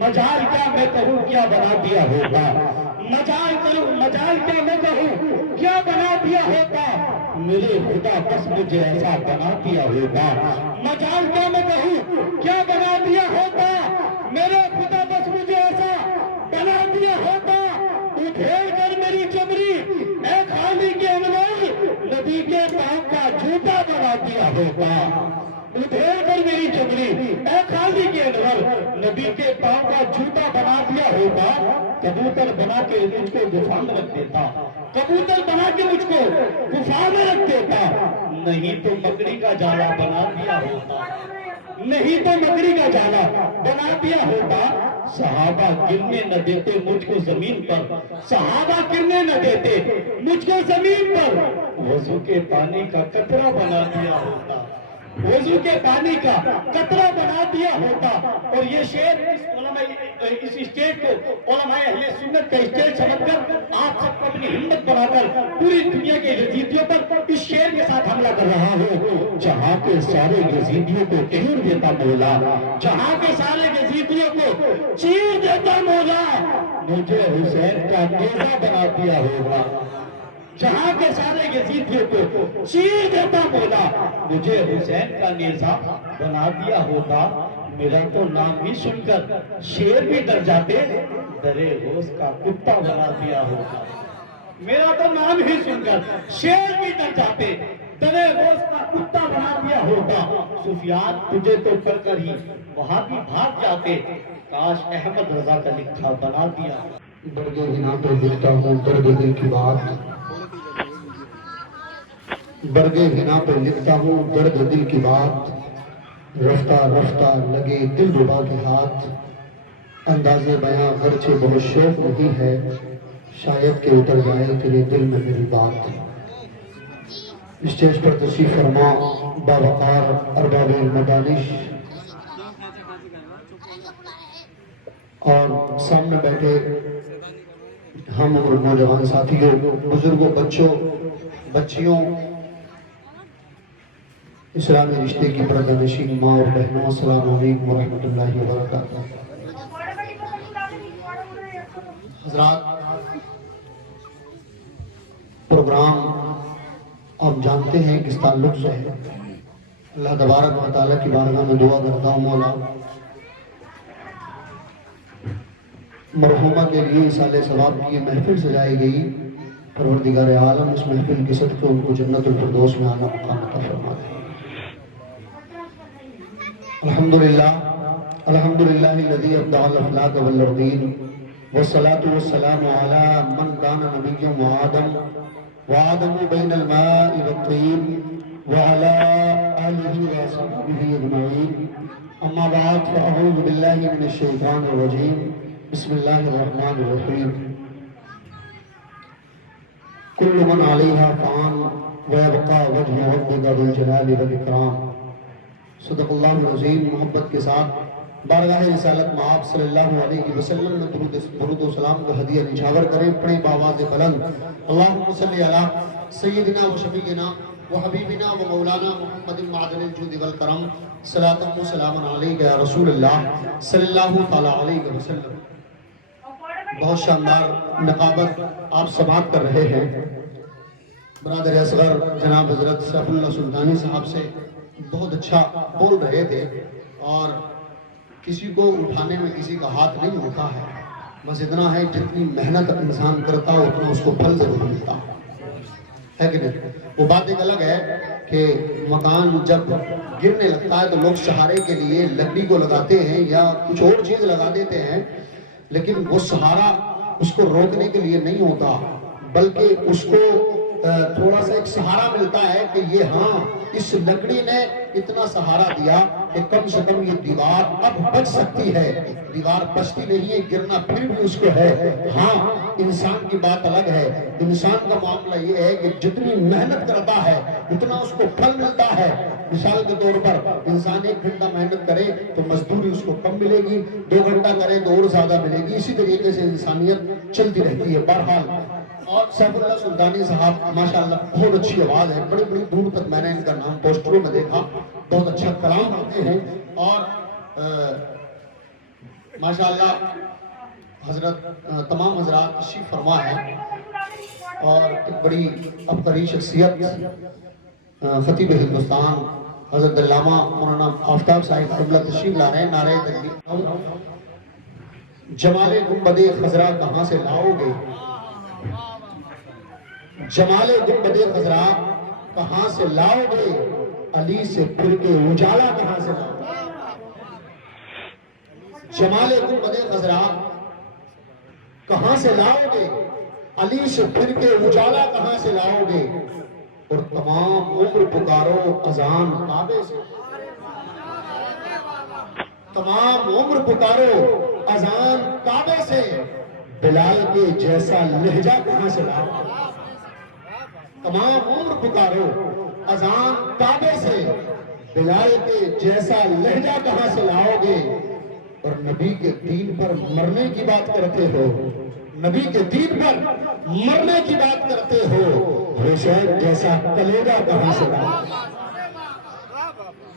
मजाल क्या मैं कहूँ क्या बना दिया होता, मजाल क्या मैं कहूँ क्या बना दिया होता, मेरे खुदा बस मुझे ऐसा बना दिया होता। मजाल क्या मैं कहूँ क्या बना दिया होता, मेरे खुदा बस मुझे ऐसा बना दिया होता। उधेड़ कर मेरी चमड़ी ए खाली के अनवर नबी के पाँव का जूता बना दिया होता। उधेड़ कर मेरी चमड़ी ए खाली के अनवर नबी के पाँव का जूता बना दिया होता। कबूतर बना के मुझको गुफा में रख देता, कबूतर बना के मुझको गुफा में रख देता, नहीं तो मकड़ी का जाला बना दिया होता, नहीं तो मकड़ी का जाला बना दिया होता। सहाबा गिरने न देते मुझको जमीन पर, सहाबा गिरने न देते मुझको जमीन पर, वजू के पानी का कतरा बना दिया होता, वजू के पानी का कतरा बना दिया होता। और ये शेर इस स्टेज को उलमाए अहले सुन्नत का स्टेज समझकर आप सबको अपनी हिम्मत बनाकर पूरी दुनिया के यजीदियों पर इस शेर के साथ हमला कर रहा हूँ। जहाँ के सारे यजीदियों को चीर देता मौला, जहाँ के सारे यजीदियों को चीर देता मौला, मुझे हुसैन का नेज़ा बना दिया होगा। जहाँ के सारे यजीदियों को चीर देता मौला, मुझे हुसैन का नेज़ा बना दिया होता। मेरा तो नाम ही सुनकर शेर भी डर जाते, डरे होश का कुत्ता बना दिया होता। मेरा तो नाम ही सुनकर शेर भी डर जाते, डरे होश का कुत्ता बना दिया होता। सुफियान तुझे तो पढ़कर ही वहां भी भाग जाते, काश अहमद रजा का लिखा बना दिया। बरगे हिना पे लिखता हूँ दर्द दिल की बात, बरगे हिना पे लिखता हूँ दर्द दिल की बात, रफ्ता रफ्ता लगे दिल रुबा के हाथ, अंदाज़े बयां गरचे बहुत शौक नहीं है, शायद के उतर जाए तेरे दिल में मेरी बात। स्टेज पर तशरीफ फरमा बावकार अरबाब मदानिश और सामने बैठे हम और नौजवान साथियों, बुजुर्गों, बच्चों, बच्चियों, इस्लामी रिश्ते की पर्दानशीन माँ और बहनों, अस्सलाम वालेकुम रहमतुल्लाहि व बरकातहू। हज़रात, प्रोग्राम आप जानते हैं किस ताल्लुक से है। अल्लाह तबारक व तआला की बारगाह में दुआ करता हूँ मौला मरहुमा के लिए इसाले सवाब की महफिल सजाई गई, परवरदिगार आलम इस महफिल के सदक़े उनको जन्नतुल फिरदौस में आना मकाम अता फरमा दे। अल्हम्दुलिल्लाह अल्हम्दुलिल्लाहिल्लज़ी अब्दअल अफ़लाक वल अर्दीन वस्सलातु वस्सलामु अला मन काना नबिय्यन व आदम व आदमु बैनल माइ वत्तीन व अला आलिहि व अस्हाबिहि अजमईन। अम्मा बाद फ़अऊज़ु बिल्लाहि मिनश शैतानिर रजीम। बिस्मिल्लाहिर रहमानिर रहीम। कुल्लु मन अलैहा फ़ान व यबक़ा वजहु रब्बिका ज़ुल जलाली वल इकराम। सदक़ल्लाहुल अज़ीम। मोहब्बत के साथ बारगाह रिसालत में आप सल्लल्लाहु अलैहि वसल्लम में दुरूद व सलाम को हदिया निछावर करें, पढ़े बावाज़ बुलंद अल्लाहुम्मा सल्लि अला सय्यिदिना व शफ़ीइना व हबीबिना व मौलाना मुहम्मदिन मअदनिल जुद वल करम, सलातन व सलामन अलैका या रसूलल्लाह सल्लल्लाहु तआला अलैहि वसल्लम। बहुत शानदार नक़ाबत आप समाअत कर रहे हैं। बरादर असगर जनाब हज़रत सैफुल्लाह सुल्तानी साहब से बहुत अच्छा बोल रहे थे, और किसी को उठाने में किसी का हाथ नहीं होता है, बस इतना है जितनी मेहनत इंसान करता हो उतना उसको फल जरूर मिलता है कि नहीं। वो बात एक अलग है कि मकान जब गिरने लगता है तो लोग सहारे के लिए लकड़ी को लगाते हैं या कुछ और चीज लगा देते हैं, लेकिन वो सहारा उसको रोकने के लिए नहीं होता, बल्कि उसको थोड़ा सा एक सहारा मिलता है कि ये हाँ इस लकड़ी ने इतना सहारा दिया कि कम से कम ये दीवार अब बच सकती है। दीवार बचती नहीं है, गिरना फिर भी उसको है। हाँ, इंसान की बात अलग है। इंसान का मामला ये है कि जितनी मेहनत करता है उतना उसको फल मिलता है। मिसाल के तौर पर इंसान 1 घंटा मेहनत करे तो मजदूरी उसको कम मिलेगी, 2 घंटा करे तो और ज्यादा मिलेगी। इसी तरीके से इंसानियत चलती रहती है। बहरहाल, और सैफुल्लाह सुल्तानी साहब माशाअल्लाह बहुत अच्छी आवाज़ है, बड़ी बड़ी दूर तक मैंने इनका नाम पोस्टरों में देखा, बहुत अच्छा कलाम करते हैं। और माशाअल्लाह हजरत तमाम हजरात तशरीफ फरमा है और एक बड़ी अबकरी शख्सियत खतीब हिंदुस्तान हजरत अल्लामा मौलाना आफ्ताब साहिब कमला तशरीफ ला रहे हैं। नारे तकबीर। जमाले गुंबदे खजरा कहाँ से लाओगे, जमाले गुंबदे खजरा कहाँ से लाओगे, अली से फिर के उजाला कहाँ से लाओगे। जमाले गुंबदे खजरा कहाँ से लाओगे, अली से फिर के उजाला कहाँ से लाओगे, और तमाम उम्र पुकारो अजान काबे से, तमाम उम्र पुकारो अजान काबे से, बिलाल के जैसा लहजा कहाँ से लाओगे। तमाम उम्र पुकारो अजान काबे से, बिलाल के जैसा लहजा कहाँ से लाओगे, और नबी के दीन पर मरने की बात करते हो, नबी के दीन पर मरने की बात करते हो, हुसैन जैसा कलेजा कहाँ से लाओगे।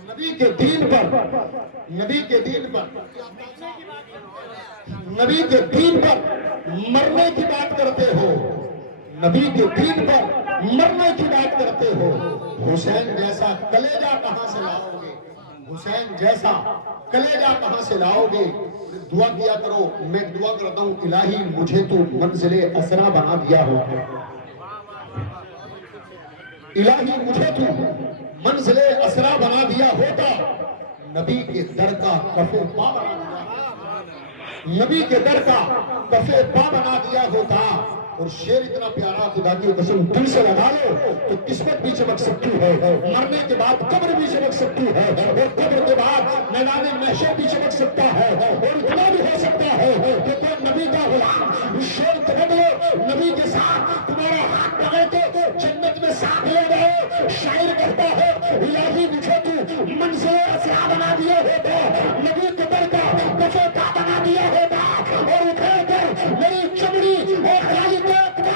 नबी के दीन पर, नबी के दीन पर, नबी के दीन पर मरने की बात करते हो, नबी के दीन पर मरने की बात करते हो, हुसैन जैसा कलेजा कहाँ से लाओगे, हुसैन जैसा कलेजा कहाँ से लाओगे। दुआ किया करो। मैं दुआ करता हूँ, इलाही मुझे तो मंजिले असरा बना दिया हो, इलाही मुझे तो मंजिले असरा बना दिया होता, नबी के दर का कफे पा बना दिया, नबी के दर का कफे पा बना दिया होता। और शेर इतना प्यारा, खुदा की कसम दिल से लगा लो तो किस्मत भी चमक सकती है, मरने के बाद कब्र भी चमक सकती है, और कब्र के बाद मैदान महशर भी चमक सकता है, और इतना भी हो सकता है कि कोई नबी का गुलाम शेर पकड़ लो, नबी के साथ तुम्हारे हाथ पकड़ के जन्नत में साथ ले गए। शायर कहता है, इलाही मुझे तू मंजिल असरा बना दिया होता, नबी के दर का कफे का बना दिया होता, और उठे कर मेरी चमड़ी और खालिद अकबर,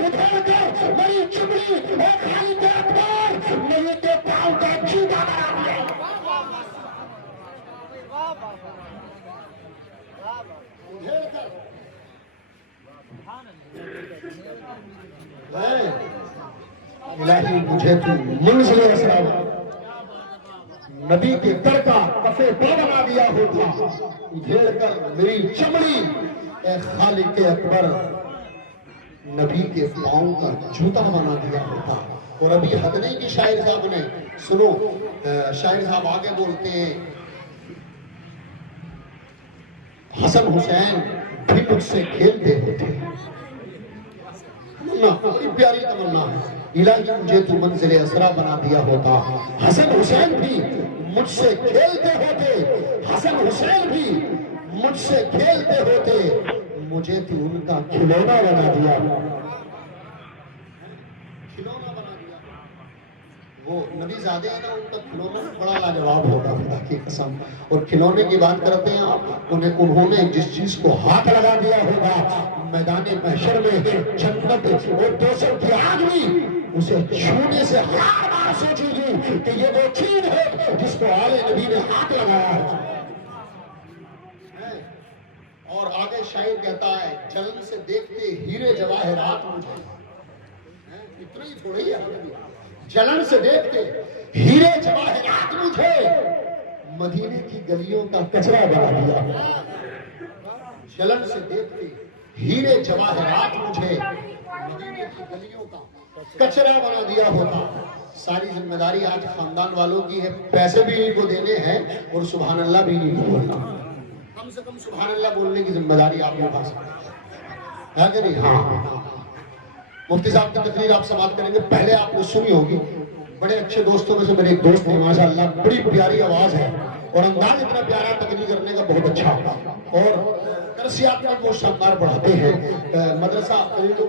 उठे कर मेरी चमड़ी और खालिद अकबर नबी के पांव का जूता बना दिया। इलाही मुझे तू मंजिल असरा नबी के दर का कफे पा बना दिया होता, उधेड़ कर मेरी चमड़ी ए खालिद अकबर नबी के पांव का जूता बना दिया होता। और अभी हद नहीं की शायर साहब ने, सुनो शायर साहब आगे बोलते हैं, हसन हुसैन भी मुझसे खेलते होते। तमन्ना बड़ी प्यारी तमन्ना है, इलाही मुझे तू मंजिल असरा बना दिया होता, हसन हुसैन भी मुझसे खेलते होते, हसन हुसैन भी मुझसे खेलते होते, मुझे तू उनका खिलौना बना दिया, खिलौना बना दिया। वो नबीज़ादे हैं ना, उनका खिलौना बड़ा लाजवाब होगा, खुदा की कसम। और खिलौने की बात करते हैं आप, उन्होंने जिस चीज को हाथ लगा दिया होगा, मैदान महशर में जन्नत और दोज़ख की आग भी उसे छूने से हर बार सोचेगी कि ये वो चीज है जिसको आले नबी ने हाथ लगाया है। और आगे शायर कहता है, जलन से देखते हीरे जवाहरात मुझे, इतना ही थोड़ी है, जलन से देखते हीरे जवाहरात मुझे मदीने की गलियों का कचरा बना दिया। जलन से देखते हीरे जवाहरात मुझे मदीने की गलियों का कचरा बना दिया होता। सारी जिम्मेदारी आज खानदान वालों की है, पैसे भी इनको देने हैं और सुभान अल्लाह भी नहीं बोलना, कम से कम सुभान अल्लाह बोलने की जिम्मेदारी आप लोगों का है कि नहीं। हाँ, मुफ्ती साहब की तकरीर आप समाप्त करेंगे, पहले आपने सुनी होगी। बड़े अच्छे दोस्तों में से मेरे एक दोस्त है, माशाअल्लाह बड़ी प्यारी आवाज है और अंदाज इतना प्यारा तकरीर करने का बहुत अच्छा, और करसियात में वो शानदार पढ़ाते हैं। मदरसा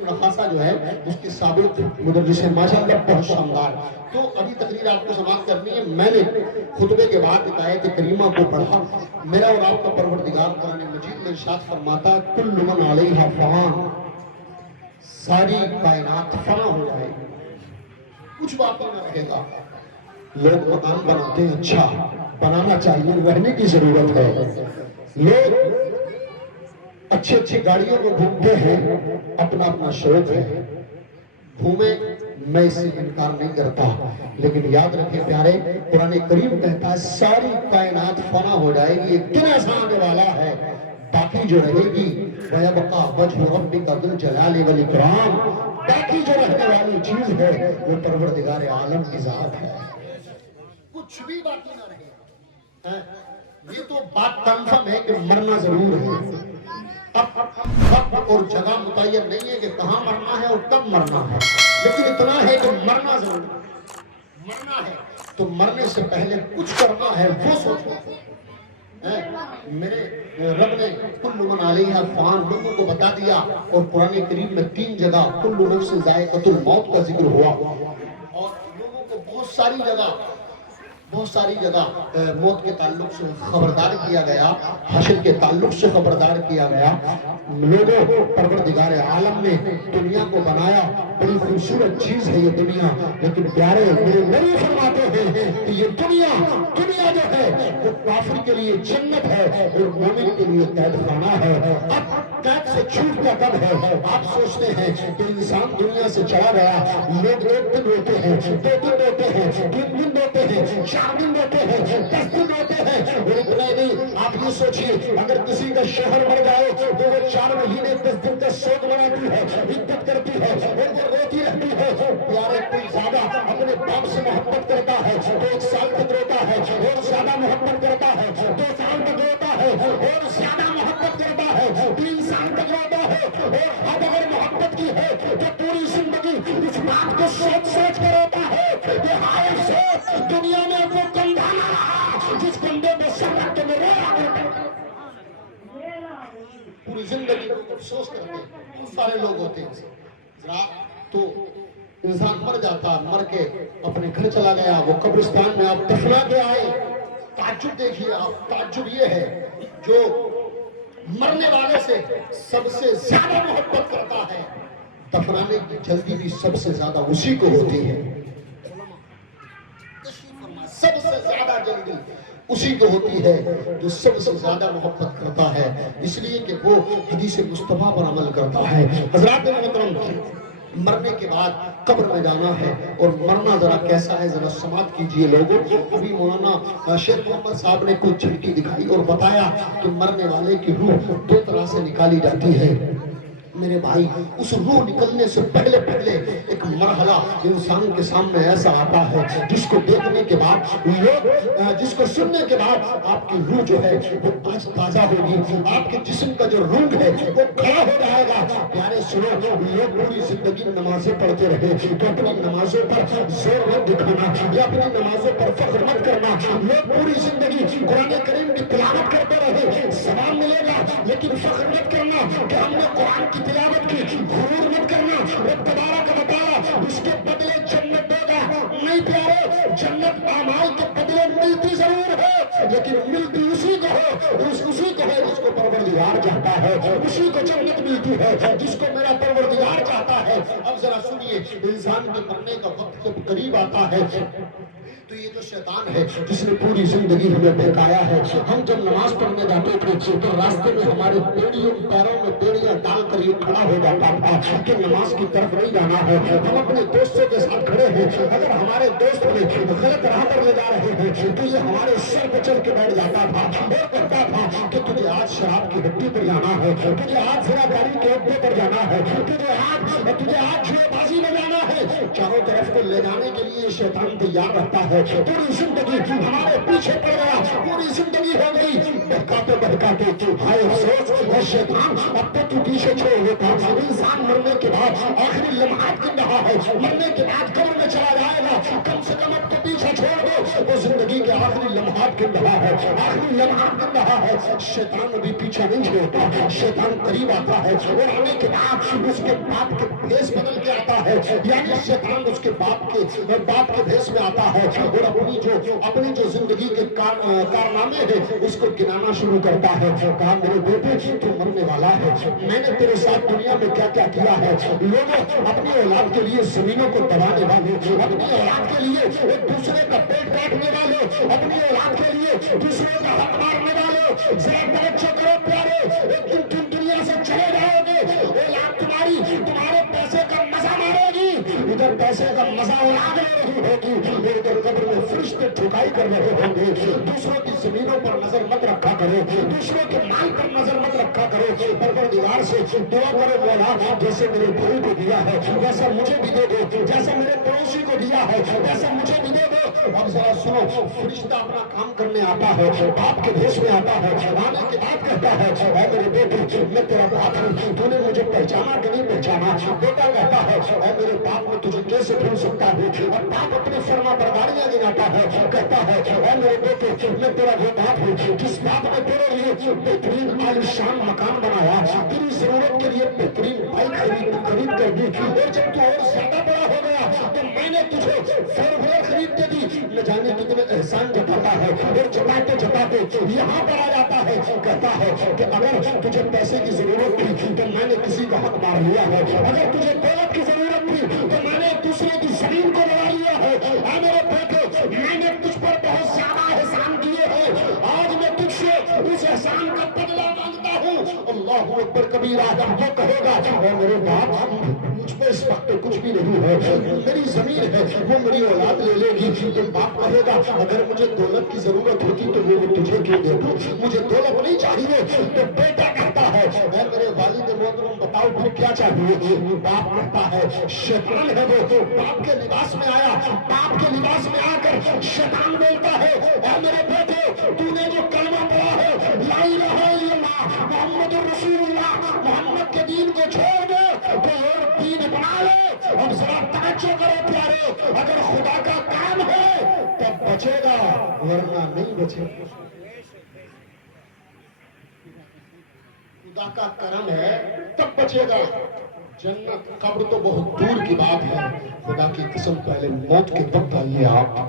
नखासा जो है उसकी साबित मुदर्रिस है, माशाअल्लाह बहुत शानदार। तो अभी तकरीर आपको समाप्त करनी है। मैंने खुतबे के बाद आयत करीमा को पढ़ा, मेरा और आपका परवरदिगार कुरान मजीद में इरशाद फरमाता, कुल्लु मन अलैहा फ़ान, सारी कायनात फना हो जाएगी, कुछ बाकी न रहेगा। लोग मकान बनाते हैं, अच्छा बनाना चाहिए, रहने की जरूरत है। लोग अच्छी अच्छी गाड़ियों में घूमते हैं, अपना अपना शौक है, घूमे, मैं इससे इनकार नहीं करता, लेकिन याद रखें प्यारे, कुरान करीम कहता है सारी कायनात फना हो जाएगी, एक दिन ऐसा आने वाला है, बाकी जो रहेगी वयबका वजहु रब्बिका जुल जलाली वल इकराम, बाकी जो रहने वाली चीज है वो परवरदिगार आलम की जात है, कुछ भी बाकी ना रहे। ये तो बात कंफर्म है कि मरना जरूर है। अब वक्त और जगह मुतय्यन नहीं है कि कहाँ मरना है और कब मरना है, लेकिन इतना है कि मरना जरूर मरना है, तो मरने से पहले कुछ करना है वो सोचो। मेरे रब ने कुल्लु मन अलैहा फ़ान लोगों को बता दिया, और कुरान करीम में 3 जगह कुल्लु नफ्सिन ज़ाइक़तुल मौत का जिक्र हुआ, और लोगों को बहुत सारी जगह मौत के ताल्लुक से खबरदार किया गया, हश्र के ताल्लुक से खबरदार किया गया। लोगों, परवरदिगार आलम ने दुनिया को बनाया, बड़ी खूबसूरत चीज है ये दुनिया, लेकिन प्यारे मेरे नबी फरमाते हैं कि ये दुनिया जो है वो काफिर के लिए जन्नत है और मोमिन के लिए कैदखाना है। अब कैद से छूटता कब है? आप सोचते हैं कि इंसान दुनिया से चला गया, लोग 1 दिन रोते हैं, 2 दिन रोते हैं, 3 दिन रोते हैं, 4 दिन रोते हैं, 10 दिन रोते हैं, और इतना ही नहीं, आप ये सोचिए अगर किसी का शोहर मर जाए तो वो 4 महीने 10 दिन का शोक मनाती है, इज्जत करती है और वो रोती रहती है। प्यारे, कोई ज्यादा अपने बाप से मोहब्बत करता है तो 1 साल तक रोता है, और ज्यादा मोहब्बत करता है 2 साल तक रोता है, और ज्यादा मोहब्बत करता है 3 साल तक रोता है, और अब अगर मोहब्बत की है तो पूरी जिंदगी इस बात को सोच कर रोता है कि हाय अफसोस दुनिया में वो कंधा ना रहा जिस कंधे में सर रख के मेरे पूरी जिंदगी को अफसोस करते हैं। बहुत सारे लोग होते हैं रात तो इंसान मर जाता, मर के अपने घर चला गया, वो कब्रिस्तान में आप दफना के आए, ताज्जुब देखिए आप, ताज्जुब ये है जो मरने वाले से सबसे ज्यादा मोहब्बत करता है, दफनाने की जल्दी भी सबसे ज्यादा उसी को होती है, सबसे ज्यादा जल्दी उसी को होती है जो सबसे ज्यादा मोहब्बत करता है, इसलिए कि वो हदीस मुस्तफा पर अमल करता है। हज़रात मोहतरम, मरने के बाद कब्र में जाना है, और मरना जरा कैसा है जरा समाप्त कीजिए लोगों। अभी मौलाना शेख मोहम्मद साहब ने कुछ झलकी दिखाई और बताया कि मरने वाले की रूह 2 तरह से निकाली जाती है। मेरे भाई, उस रूह निकलने से पहले एक मरहला इंसान के सामने ऐसा आता है जिसको देखने के बाद लोग, जिसको सुनने के बाद आपकी रूह जो है वो आज ताजा होगी, आपके जिस्म का जो रूह है वो खड़ा हो जाएगा। प्यारे सुनो, लोग पूरी जिंदगी नमाजें पढ़ते रहे तो अपनी नमाजों पर जोर मत दिखाना या अपनी नमाजों पर फख्र मत करना। लोग पूरी जिंदगी कुरान करीम की तिलावत करते रहे, सवाब मिलेगा, लेकिन फख्र मत करना कि हमने कुरान की तिलावत की, गुरूर मत करना, रब तबारक व तआला उसके बदले जन्नत देगा। नहीं प्यारे, जन्नत अमाल के बदले मिलती जरूर है, लेकिन मिलती उसी को है जिसको परवरदिगार चाहता है, उसी को जन्नत मिलती है जिसको मेरा परवरदिगार चाहता है। अब जरा सुनिए, इंसान के मरने का वक्त जब करीब आता है तो ये जो शैतान है जिसने पूरी जिंदगी हमें बहकाया है, हम जब नमाज पढ़ने जाते थे तो रास्ते में हमारे पैरों में बेड़ियां डालकर ये खड़ा हो जाता था कि नमाज की तरफ नहीं जाना है। हम अपने दोस्तों के साथ खड़े हैं, अगर हमारे दोस्त हमें गलत राह पर ले जा रहे हैं तो ये हमारे सर पर चढ़ के बैठ जाता था और कहता था कि तुझे आज शराब की हड्डी पर जाना है, तुझे आज ज़िनाकारी के अड्डे पर जाना है, तुझे आज जुएबाजी में जाना है। चारों तरफ को ले जाने के लिए शैतान तैयार रहता है। पूरी जिंदगी हमारे पीछे पड़ गया, पूरी जिंदगी हो गई बहकाते हाय अफसोस शैतान, अब तो तू पीछे छोड़ देता। इंसान मरने के बाद आखिरी लम्हात गिन रहा है, मरने के बाद कब्र में चला जाएगा, कम से कम अब तो पीछे छोड़ दो। वो जिंदगी के आखिरी लम्हात गिन रहा है, आखिरी लम्हात गिन रहा है। शैतान अभी पीछा नहीं छोड़ता, शैतान करीब आता है और आने के बाद उसके बाप के भेष बदल के आता है, यानी शैतान उसके बाप के भेष में आता है और अपनी जो जिंदगी के कारनामे है उसको गिनाना शुरू करता है। कहा मेरे बेटे तू मरने वाला है, मैंने तेरे साथ दुनिया में क्या क्या किया है। लोगों, अपनी औलाद के लिए जमीनों को दबाने वाले, अपनी औलाद के लिए एक दूसरे का पेट काटने वाले, अपनी औलाद के लिए दूसरे का हक मारने वाले, जरा तवज्जो करो प्यारे, एक दिन तुम दुनिया से ادھر پیسے کا مزہ اڑا رہی ہوگی، ادھر قبر میں فرشتے ٹھکائی کر رہے ہوں گے. دوسروں کی زمینوں پر نظر مت رکھا کرو، دوسروں کے مال پر نظر مت رکھا کرو. پروردگار سے دعا کرو مولا جیسے میرے بھائی کو دیا ہے ویسا مجھے بھی دے دو، جیسا میرے پڑوسی کو دیا ہے ویسا مجھے بھی دے دو. اب ذرا سنو، فرشتہ اپنا کام کرنے آتا ہے، باپ کے بھیس میں آتا ہے، آنے کے بعد کہتا ہے اے میرے بیٹے میں تیرا باپ ہوں، تو نے مجھے پہچانا کہ نہیں پہچانا؟ بیٹا کہتا ہے اے میرے باپ میں تجھے کیسے بھول سکتا ہوں؟ اور باپ اپنے فرما برداریاں گناتا ہے، کہتا ہے اے میرے بیٹے میں تیرا وہ باپ ہوں جس باپ نے تیرے لیے بہترین عالیشان مکان بنایا، تیری ضرورت کے لیے بہترین بائک خرید کر دی، اور جب تو اور زیادہ بڑا ہو گیا تو میں نے تجھے فور ویلر خرید کے دی. نہ جانے کتنے احسان جتاتا ہے، اور جتاتے جتاتے یہاں پر آ جاتا ہے، کہتا ہے کہ اگر تجھے پیسے کی ضرورت تھی تو میں نے کسی کا حق مار لیا ہے، اگر تجھے دولت کی ضرورت تھی تو میں نے دوسرے کی زمین کو لڑا لیا ہے. اے میرے بیٹے میں نے تجھ پر بہت زیادہ احسان کیے ہیں، آج میں تجھ سے اس احسان کا بدلہ مانگتا ہوں. اللہ اکبر کبیرہ. وہ کہے گا اے میرے باپ مجھ پہ اس وقت کچھ بھی نہیں ہے، میری زمین ہے وہ میری اولاد لے لے گی. تو باپ کہے گا اگر مجھے دولت کی ضرورت ہوتی تو وہ تجھے کیوں دے دوں، مجھے دولت نہیں چاہیے. تو بیٹا کہتا ہے اے میرے والد محترم بتاؤ پھر کیا چاہیے؟ باپ کہتا ہے شیطان ہے وہ، باپ کے لباس میں آیا، باپ کے لباس میں آ کر شیطان بولتا ہے اے میرے بیٹے تو نے جو کلمہ پڑھا ہے لا الہ الا اللہ محمد رسول اللہ، محمد کے دین کو چھوڑ دے کوئی اور دین بنا لے. اب ذرا توجہ کرو پیارے، اگر خدا کا کام ہے تب بچے گا ورنہ نہیں بچے گا. خدا کا کرم ہے تب بچے گا. جنت قبر تو بہت دور کی بات ہے، خدا کی قسم پہلے موت کے وقت آئیے. آپ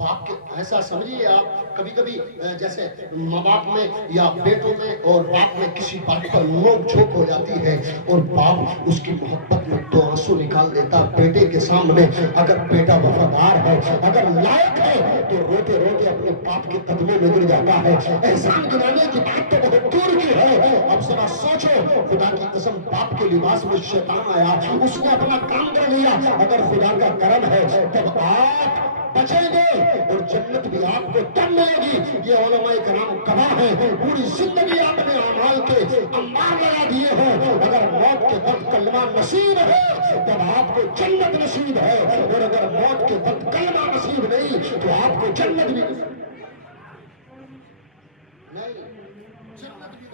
باپ کے ایسا سمجھیے، آپ کبھی کبھی جیسے ماں باپ میں یا بیٹوں میں اور باپ میں کسی بات پر نوک جھوک ہو جاتی ہے اور باپ اس کی محبت میں دو آنسو نکال دیتا بیٹے کے سامنے. اگر بیٹا وفادار ہے، اگر لائق ہے تو روتے روتے اپنے باپ کے قدموں میں گر جاتا ہے. احسان گنانے کی بات تو بہت دور کی ہے. اب ذرا سوچو، خدا کی قسم باپ کے لباس میں شیطان آیا، اس نے اپنا کام کر لیا. اگر خدا کا کرم ہے تب آپ بچیں گے اور جنت بھی آپ کو تب ملے گی. یہ علماء کرام گواہ ہیں، پوری زندگی آپ نے اعمال کے انبار لگا دیے ہیں. اگر موت کے وقت کلمہ نصیب ہے تب آپ کو جنت نصیب ہے، اور اگر موت کے وقت کلمہ نصیب نہیں تو آپ کو جنت بھی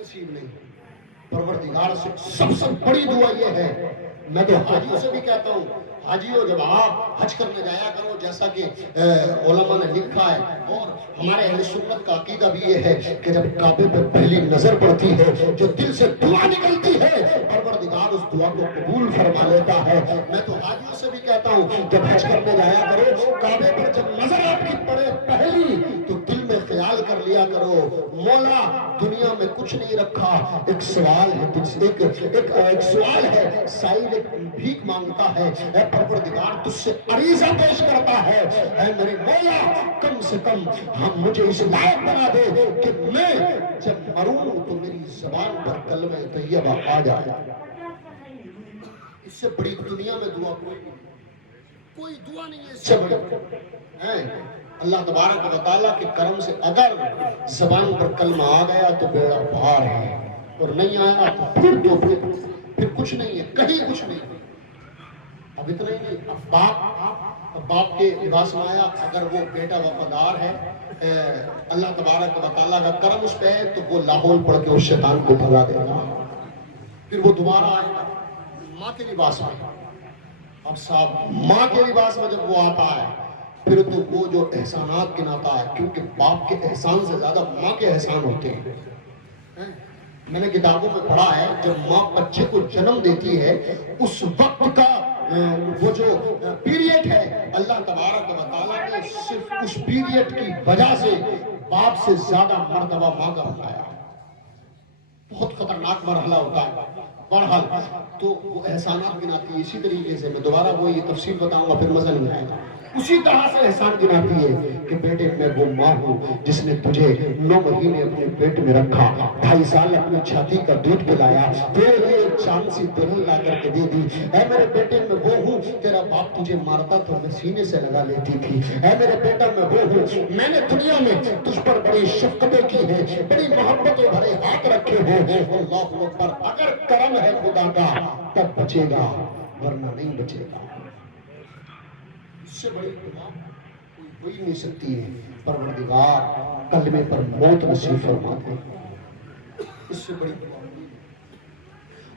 نصیب نہیں. پروردگار سے سب سے بڑی دعا یہ ہے، میں تو حاجیوں سے بھی کہتا ہوں، حاجیوں جب آپ حج کرنے جایا کرو جیسا کہ علماء نے لکھا ہے، اور ہمارے اہل سنت کا عقیدہ بھی یہ ہے کہ جب کعبے پہ پہلی نظر پڑتی ہے جو دل سے دعا نکلتی ہے پروردگار اس دعا کو قبول فرما لیتا ہے. میں تو حاجیوں سے بھی کہتا ہوں جب حج کرنے جایا کرو کعبے پر جب نظر آپ کی پڑے پہلی تو دل میں خیال کر لیا کرو مولا دنیا میں کچھ نہیں رکھا، ایک سوال ہے ایک سوال ہے، سائل ایک بھیک مانگتا ہے، اے پروردگار تجھ سے عریضہ پیش کرتا ہے اے میرے مولا کم سے کم ہم مجھے اس لائق بنا دے کہ میں جب مروں تو میری زبان پر کلمہ طیبہ آ جائے. اس سے بڑی دنیا میں دعا کوئی دعا نہیں ہے اس سے بڑی. اللہ تبارک و تعالیٰ کے کرم سے اگر زبان پر کلمہ آ گیا تو بیڑا پار ہے، اور نہیں آیا تو پھر کچھ نہیں ہے، کہیں کچھ نہیں. اب اتنا ہی نہیں، اب باپ کے لباس میں آیا، اگر وہ بیٹا وفادار ہے اللہ تبارک و تعالیٰ کا کرم اس پہ ہے تو وہ لاہور پڑھ کے اس شیطان کو بھگا دے گا. پھر وہ دوبارہ آئے گا ماں کے لباس میں. اب صاحب ماں کے لباس میں جب وہ آتا ہے پھر تو وہ جو احسانات گناتا ہے، کیونکہ باپ کے احسان سے زیادہ ماں کے احسان ہوتے ہیں. میں نے کتابوں میں پڑھا ہے جب ماں بچے کو جنم دیتی ہے اس وقت کا وہ جو پیریڈ ہے اللہ تبارک و تعالیٰ نے صرف اس پیریڈ کی وجہ سے باپ سے زیادہ مرتبہ ماں کا بتایا. بہت خطرناک مرحلہ ہوتا ہے. بہرحال تو وہ احسانات گناتی ہے. اسی طریقے سے میں دوبارہ وہ یہ تفصیل بتاؤں گا پھر مزہ نہیں آئے گا. उसी तरह से एहसान गिनाती है कि बेटे मैं वो माँ हूँ जिसने तुझे 9 महीने अपने पेट में रखा, 2.5 साल अपनी छाती का दूध पिलाया, फिर एक चांद सी दुल्हन ला करके दे दी। ऐ मेरे बेटे मैं वो हूँ, तेरा बाप तुझे मारता तो मैं सीने से लगा लेती थी। ऐ मेरे बेटा मैं वो हूँ, मैंने दुनिया में तुझ पर बड़ी शफकतें की है, बड़ी मोहब्बतों भरे हाथ रखे हो। अल्लाह अकबर, अगर करम है खुदा का तब बचेगा, वरना नहीं बचेगा। इससे बड़ी दुआ कोई हो ही नहीं सकती है। परवरदिगार कलमे पर मौत नसीब फरमा दे, इससे बड़ी दुआ नहीं।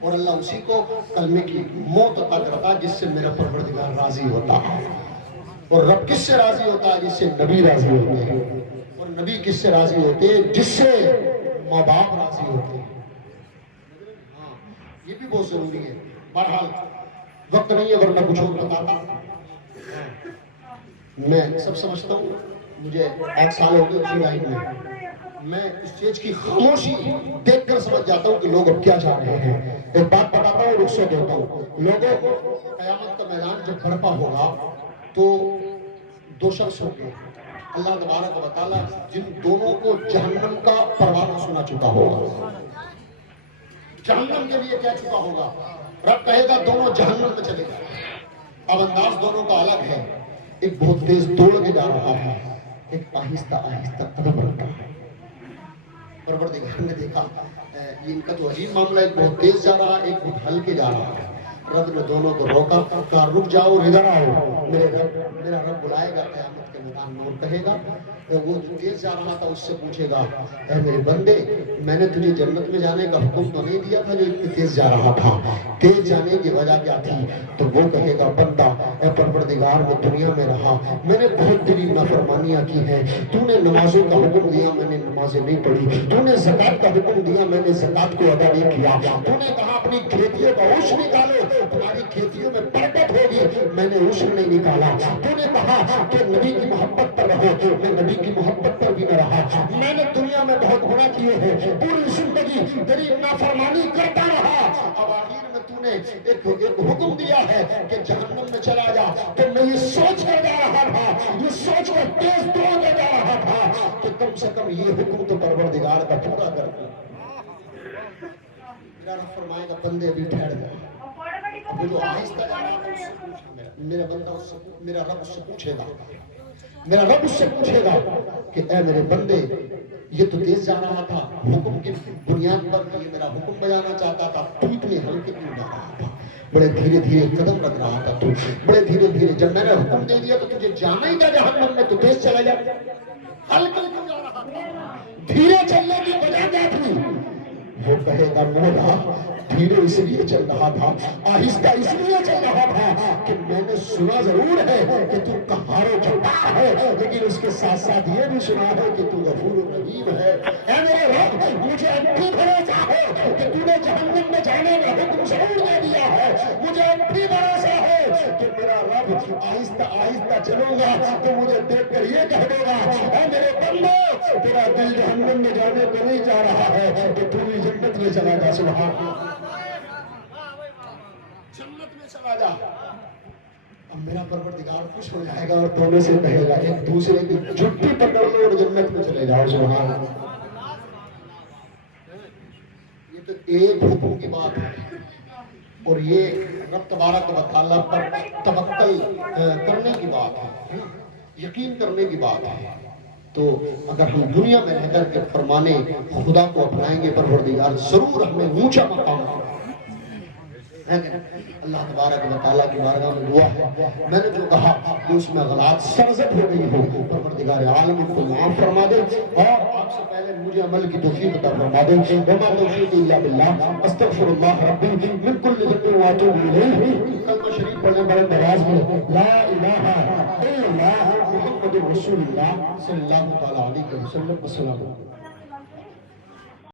और अल्लाह उसी को कलमे की मौत अता करता जिससे मेरा परवरदिगार राजी होता है। और रब किससे राजी होता है? जिससे नबी राजी होते हैं। और नबी किससे राजी होते हैं? जिससे माँ बाप राजी होते हैं। हाँ, ये भी बहुत जरूरी है। बहरहाल वक्त नहीं है, वरना कुछ और बताता। मैं सब समझता हूँ, मुझे 1 साल हो गए अपनी लाइफ में। मैं स्टेज की खामोशी देखकर समझ जाता हूँ कि लोग अब क्या चाह रहे हैं। एक बात बताता हूँ, रुखसत देता हूँ। लोगों को क़यामत का मैदान जब बर्पा होगा तो 2 शख्स होंगे। अल्लाह तबारक व तआला जिन दोनों को जहन्नम का परवाना सुना चुका होगा, जहन्नम के लिए कह चुका होगा, रब कहेगा दोनों जहन्नम में चले जाए। अब अंदाज दोनों का अलग है। एक बहुत तेज दौड़ के जा रहा है, एक आहिस्ता आहिस्ता कदम रख रहा है। परवरदिगार ने देखा ये इनका तो अजीब मामला, एक बहुत तेज जा रहा है, एक बहुत हल्के जा रहा है। रब ने दोनों को रोका, कहा रुक जाओ और इधर आओ। मेरा रब बुलाएगा क़यामत के मैदान में और कहेगा, वो जो तेज जा रहा था उससे पूछेगा, ऐ मेरे बंदे, मैंने तुझे जन्नत में जाने का हुक्म तो नहीं दिया था जो इतनी तेज जा रहा था? तेज जाने की वजह क्या थी? तो वो कहेगा, बंदा ऐ परवरदिगार मैं दुनिया में रहा, मैंने बहुत बड़ी नाफरमानियां की हैं। तूने नमाजों का हुक्म दिया, मैंने नमाजें नहीं पढ़ी। तूने ज़कात का हुक्म दिया, मैंने ज़कात को अदा नहीं किया। तूने कहा अपनी खेतियों का उश्र निकालो, तुम्हारी खेतियों में बरकत होगी, मैंने उश्र नहीं निकाला। तूने कहा कि नबी की मोहब्बत पर रहो, मैं नबी की मोहब्बत पर भी न रहा। मैंने दुनिया में बहुत गुनाह किए हैं, पूरी जिंदगी तेरी नाफरमानी करता रहा। अब आखिर में तूने एक हुक्म दिया है कि जहन्नम में चला जा, तो मैं ये सोच कर जा रहा था, ये सोच कर तेज दौड़ के जा रहा था कि कम से कम ये हुक्म तो परवरदिगार का पूरा कर दे। मेरा रब फरमाएगा, बंदे अभी ठहर जा। वो जो आहिस्ता जा रहा था उससे पूछा, मेरा बंदा उससे, मेरा रब उससे पूछेगा, मेरा रब उससे पूछेगा कि ऐ मेरे बंदे, ये तो तेज जा रहा था, हुक्म की बुनियाद पर ये मेरा हुक्म बजाना चाहता था, तू इतने हल्के क्यों जा रहा था? बड़े धीरे धीरे कदम रख रहा था तू, बड़े धीरे धीरे। जब मैंने हुक्म दे दिया तो तुझे जाना ही था जहन्नम में, तो तेज चला जा। हल्के क्यों जा रहा था? धीरे चलने की वजह क्या थी? वो कहेगा, मौला धीरे इसलिए चल रहा था, आहिस्ता इसलिए चल रहा था कि मैंने सुना जरूर है कि तू कहारो जब्बार है, लेकिन उसके साथ साथ ये भी सुना है कि तू गफूर रहीम है। ऐ मेरे रब, मुझे अब भी भरोसा है कि तूने जहन्नम में जाने का हुक्म जरूर दे दिया है। मुझे अब भी भरोसा है कि मेरा रब आहिस्ता आहिस्ता चलूंगा तो मुझे देख कर ये कह देगा, ऐ मेरे बंदे, तेरा दिल जहन्नम में जाने को नहीं जा रहा है, कि तू भी जन्नत में चला जा। सुभान अल्लाह, जन्नत में चला जा। अब मेरा परवरदिगार खुश हो जाएगा और दोनों से कहेगा, एक दूसरे की जुट्टी पकड़ लो और जन्नत में चले जाओ। सुभान अल्लाह, ये तो एक हुक्म की बात है, और ये रब तबारक व तआला पर तवक्कल करने की बात है, यकीन करने की बात है। तो अगर हम दुनिया में रहकर के फरमाने खुदा को अपनाएंगे, परवरदिगार जरूर हमें ऊंचा मकाम अल्लाह तबारक व तआला की बारगाह में दुआ है। मैंने जो कहा कि उसमें गलत सरजद हो गई हो, परवरदिगार आलम को माफ फरमा दे, और आपसे पहले मुझे अमल की तौफीक अता फरमा दे। वमा तौफीक इल्ला बिल्लाह, अस्तगफिरुल्लाह रब्बी मिन कुल्लि ज़ंबिन व अतूबु इलैहि। कलमा शरीफ पढ़ने बड़े दराज में ला इलाहा इल्लल्लाह मुहम्मदुर रसूलुल्लाह सल्लल्लाहु तआला अलैहि वसल्लम। अस्सलाम वालेकुम।